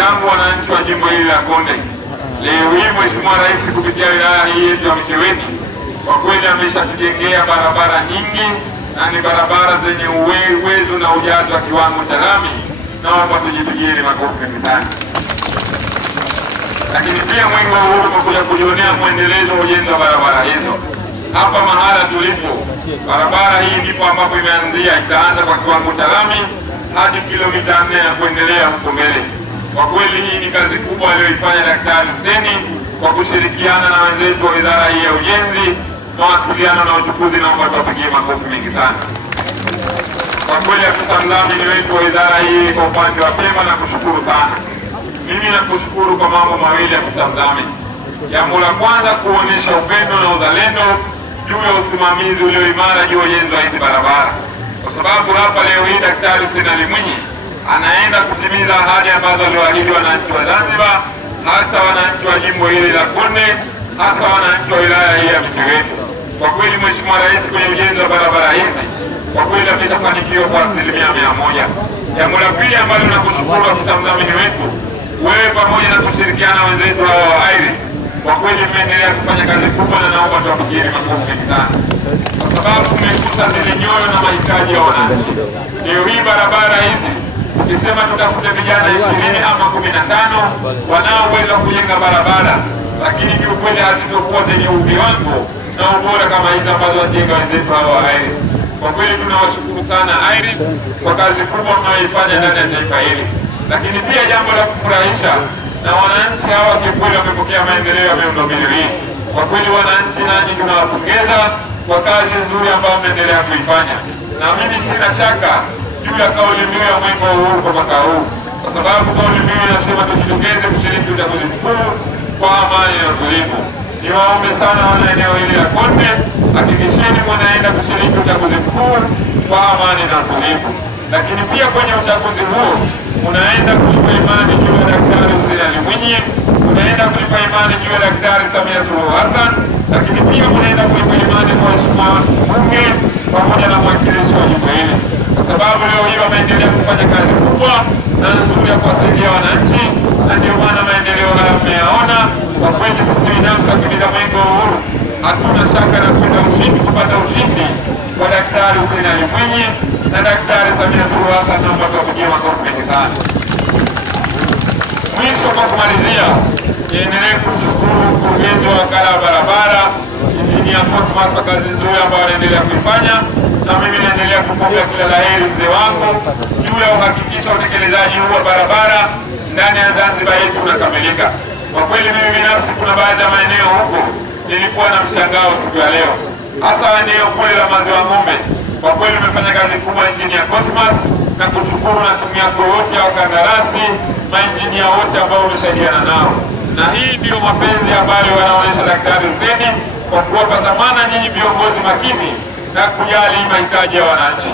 zangu wananchi wa jimbo hili la Konde, leo hii Mheshimiwa Rais kupitia wilaya hii yetu ya Micheweni kwa kweli ameshatujengea barabara nyingi na ni barabara zenye uwezo na ujazo wa kiwango cha lami. Naomba tujipigieni makofi mengi sana. Lakini pia Mwenge wa Uhuru umekuja kujionea mwendelezo wa ujenzi wa barabara hizo. Hapa mahala tulipo, barabara hii ndipo ambapo imeanzia, itaanza kwa kiwango cha lami hadi kilomita 4 na kuendelea huko mbele. Kwa kweli hii ni kazi kubwa aliyoifanya Daktari Hussein kwa kushirikiana na wenzetu wa Wizara hii ya Ujenzi, Mawasiliano na Uchukuzi. Naomba tuwapigie makofi mengi sana. Kwa kweli afisa mdhamini wetu wa wizara hii kwa upande wa Pemba na kushukuru sana. Mimi nakushukuru kwa mambo mawili afisa mdhamini. Jambo la kwanza, kuonesha upendo na uzalendo juu ya usimamizi ulio imara juu ya ujenzi wa hizi barabara. Kwa sababu hapa leo hii Daktari Hussein Ali Mwinyi anaenda kutimiza ahadi ambazo aliwaahidi wananchi wa Zanzibar, hata wananchi wa jimbo hili la Konde, hasa wananchi wa wilaya hii ya Micheweni. Kwa kweli Mheshimiwa Rais kwenye ujenzi wa barabara hizi kwa kweli ameshafanikiwa kwa 100%. Jambo la pili ambalo nakushukuru afisa mdhamini wetu, wewe pamoja na kushirikiana wenzetu hawa wa Iris, kwa kweli mmeendelea kufanya kazi kubwa na naomba tuwapigieni makofi mengi sana. Kwa sababu umegusa zile nyoyo na mahitaji ya wananchi. Leo hii barabara hizi ukisema tutafute vijana 20 ama 15 wanaoweza kujenga barabara, lakini kiukweli hazitokuwa zenye viwango na ubora kama hizi ambazo wajenga wenzetu hawa wa Iris. Kwa kweli tunawashukuru sana Iris kwa kazi kubwa mnayoifanya ndani ya taifa hili. Lakini pia jambo la kufurahisha, na wananchi hawa kiukweli wamepokea maendeleo ya miundombinu hii. Kwa kweli wananchi nanyi tunawapongeza kwa kazi nzuri ambayo mnaendelea kuifanya, na mimi sina shaka juu ya kauli mbiu ya Mwenge wa Uhuru kwa mwaka huu, kwa sababu kauli mbiu inasema tujitokeze kushiriki uchaguzi mkuu kwa amani na utulivu. Niwaombe sana wana eneo hili la Konde, hakikisheni mnaenda kushiriki uchaguzi mkuu kwa amani na utulivu. Lakini pia kwenye uchaguzi huu unaenda kulipa imani juu ya Daktari Hussein Ali Mwinyi, unaenda kulipa imani juu ya Daktari Samia Suluhu Hassan, lakini pia unaenda kulipa imani kwa Mheshimiwa Mbunge pamoja na mwakilishi wa jimbo hili, kwa sababu leo hii wameendelea kufanya kazi kubwa na nzuri ya kuwasaidia wananchi, na ndio maana maendeleo haya mmeyaona. Kwa kweli sisi binafsi wakimiza Mwenge wa Uhuru hatuna shaka na kwenda kupata ushindi kwa Daktari Hussein Ali Mwinyi na Daktari Samia Suluhu Hassan. Naomba tuwapigie makofi mengi sana. Mwisho kwa kumalizia, niendelee kushukuru mkurugenzi wa wakala wa barabara Injinia Cosmas kwa kazi nzuri ambayo anaendelea kuifanya, na mimi naendelea kukuombea kila laheri mzee wangu juu ya uhakikisha utekelezaji huu wa barabara ndani ya Zanzibar yetu unakamilika. Kwa kweli mimi binafsi kuna baadhi ya maeneo huko nilikuwa na mshangao siku ya leo, hasa eneo kule la Maziwa Ng'ombe. Kwa kweli umefanya kazi kubwa Injinia Cosmas, na kushukuru na timu yako yote ya wakandarasi, mainjinia wote ambao umesaidiana nao. Na hii ndio mapenzi ambayo wanaonyesha Daktari Hussein kwa kuwapa dhamana nyinyi viongozi makini na kujali mahitaji ya wananchi.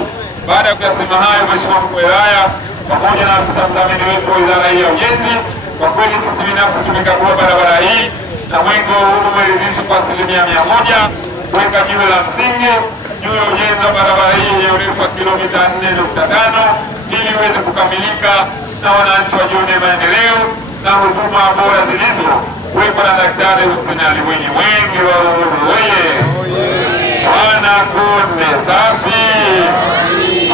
Baada ya kuyasema hayo, Mheshimiwa Mkuu wa Wilaya pamoja na afisa mdhamini wetu wa Wizara hii ya Ujenzi, kwa kweli sisi binafsi tumekagua barabara hii na Mwenge wa Uhuru umeridhisha kwa 100% kuweka jiwe la msingi juu ya ujenzi wa barabara hii yenye urefu wa kilomita 4.5 ili iweze kukamilika na wananchi wajione maendeleo na huduma bora zilizo kuwekwa na Daktari Hussein Ali Mwinyi. Mwenge wa Uhuru oye! Wana Konde safi!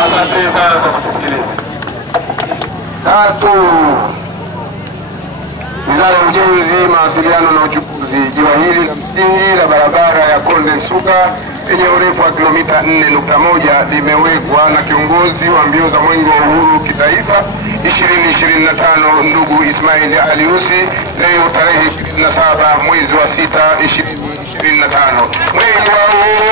Asante sana kwa kutusikiliza. Tatu, Wizara ya Ujenzi, Mawasiliano na Uchukuzi, jiwe hili la msingi la barabara ya Konde Nsuka yenye urefu wa kilomita 4.1 limewekwa na kiongozi wa mbio za Mwenge wa Uhuru kitaifa 2025 ndugu Ismail Ali Usi leo tarehe 27 mwezi wa 6 2025. Mwenge wa Uhuru!